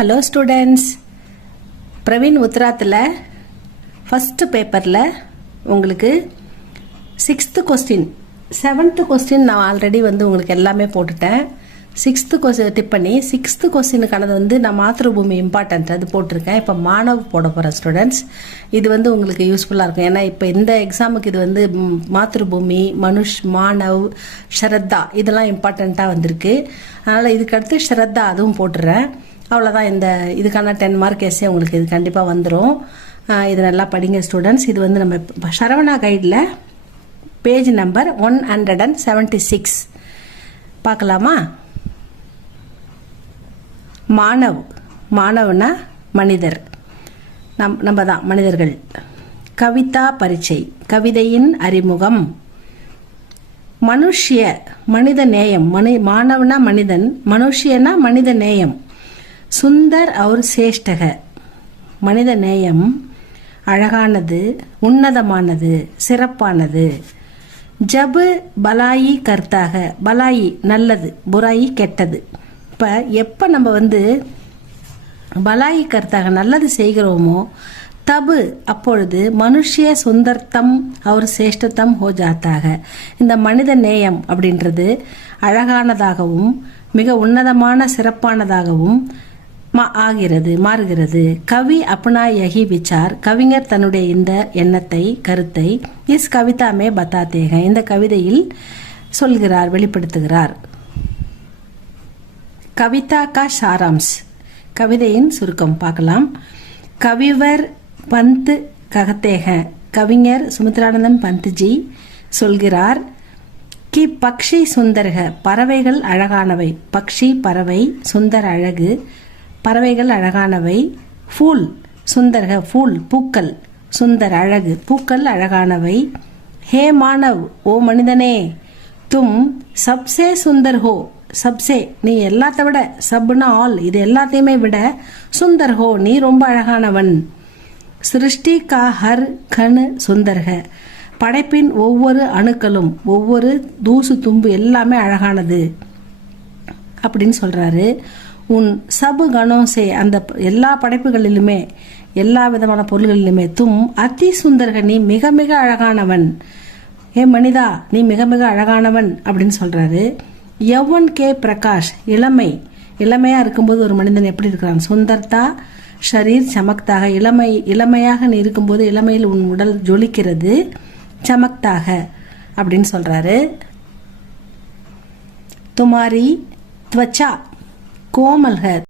Hello students, Praveen உத்ராத்தில் first பேப்பரில் உங்களுக்கு 6th question 7th question நான் ஆல்ரெடி உங்களுக்கு எல்லாமே போட்டுட்டேன். 6th கொஸ்டின் டிப் பண்ணி 6th கொஸ்டினுக்கானது நான் மாத்ருபூமி இம்பார்ட்டன்ட் அது போட்டிருக்கேன். இப்போ மாணவ் போட போகிறேன் ஸ்டூடெண்ட்ஸ். இது உங்களுக்கு யூஸ்ஃபுல்லாக இருக்கும். ஏன்னா இப்போ இந்த எக்ஸாமுக்கு இது மாத்ருபூமி, மனுஷ், மாணவ், ஷரத்தா இதெல்லாம் இம்பார்ட்டண்ட்டாக வந்திருக்கு. அதனால் இதுக்கடுத்து ஷரத்தா அதுவும் போட்டுறேன். அவ்வளோதான். இதுக்கான 10 மார்க் எஸ்ஸே உங்களுக்கு இது கண்டிப்பாக வந்துடும். இது நல்லா படிங்க ஸ்டூடெண்ட்ஸ். இது நம்ம சரவணா கைடில் பேஜ் நம்பர் 176 பார்க்கலாமா? மாணவனா மனிதர், நம்ம தான் மனிதர்கள். கவிதா பரீட்சை, கவிதையின் அறிமுகம். மனுஷ்ய, மனித நேயம். மாணவனா மனிதன், மனுஷ்யனா மனித நேயம். சுந்தர் और சேஷ்டக, மனித நேயம் அழகானது, உன்னதமானது, சிறப்பானது. ஜபு பலாயி கர்த்தாக, பலாயி நல்லது, புராயி கெட்டது. இப்போ எப்போ நம்ம பலாயி கர்த்தாக நல்லது செய்கிறோமோ தபு அப்பொழுது மனுஷ்ய சுந்தர்த்தம் அவர் சேஷ்டத்தம் ஹோ ஜாத்தாக. இந்த மனித நேயம் அப்படின்றது அழகானதாகவும் மிக உன்னதமான சிறப்பானதாகவும் மாறுகிறது. கவி அப்னா யஹி விசார், கவிஞர் தன்னுடைய இந்த எண்ணத்தை, கருத்தை இஸ் கவிதா மே பத்தாத்தேக, இந்த கவிதையில் சொல்கிறார், வெளிப்படுத்துகிறார். கவிதா கா சாராம்ஸ், கவிதையின் சுருக்கம் பார்க்கலாம். கவிவர் பந்த் ககத்தேக, கவிஞர் சுமித்ரானந்தன் பந்த்ஜி சொல்கிறார். கி பக்ஷி சுந்தர்க, பறவைகள் அழகானவை. பக்ஷி பறவை, சுந்தர் அழகு, பறவைகள் அழகானவை. ஃபூல் சுந்தர்க, ஃபூல் பூக்கள், சுந்தர் அழகு, பூக்கள் அழகானவை. ஹே மானவ், ஓ மனிதனே, தும் சப்சே சுந்தர் ஹோ, சப்சே நீ எல்லாத்த விட, சப்னா ஆல் இது எல்லாத்தையுமே விட, சுந்தர் ஹோ நீ ரொம்ப அழகானவன். சிருஷ்டி கா ஹர் கண் சுந்தர்க, படைப்பின் ஒவ்வொரு அணுக்களும், ஒவ்வொரு தூசு தும்பு எல்லாமே அழகானது அப்படின்னு சொல்றாரு. உன் சபு கணோசே, அந்த எல்லா படைப்புகளிலுமே, எல்லா விதமான பொருள்களிலுமே, தும் அதி சுந்தர்க நீ மிக மிக அழகானவன். ஏ மனிதா நீ மிக மிக அழகானவன் அப்படின்னு சொல்றாரு. யவன் கே பிரகாஷ், இளமையா இருக்கும்போது ஒரு மனிதன் எப்படி இருக்கிறான்? சுந்தர்தா ஷரீர் சமக்தாக, இளமையாக நீ இருக்கும்போது இளமையில் உன் உடல் ஜொலிக்கிறது, சமக்தாக அப்படின்னு சொல்றாரு. துமாரி त्वचा कोमल है,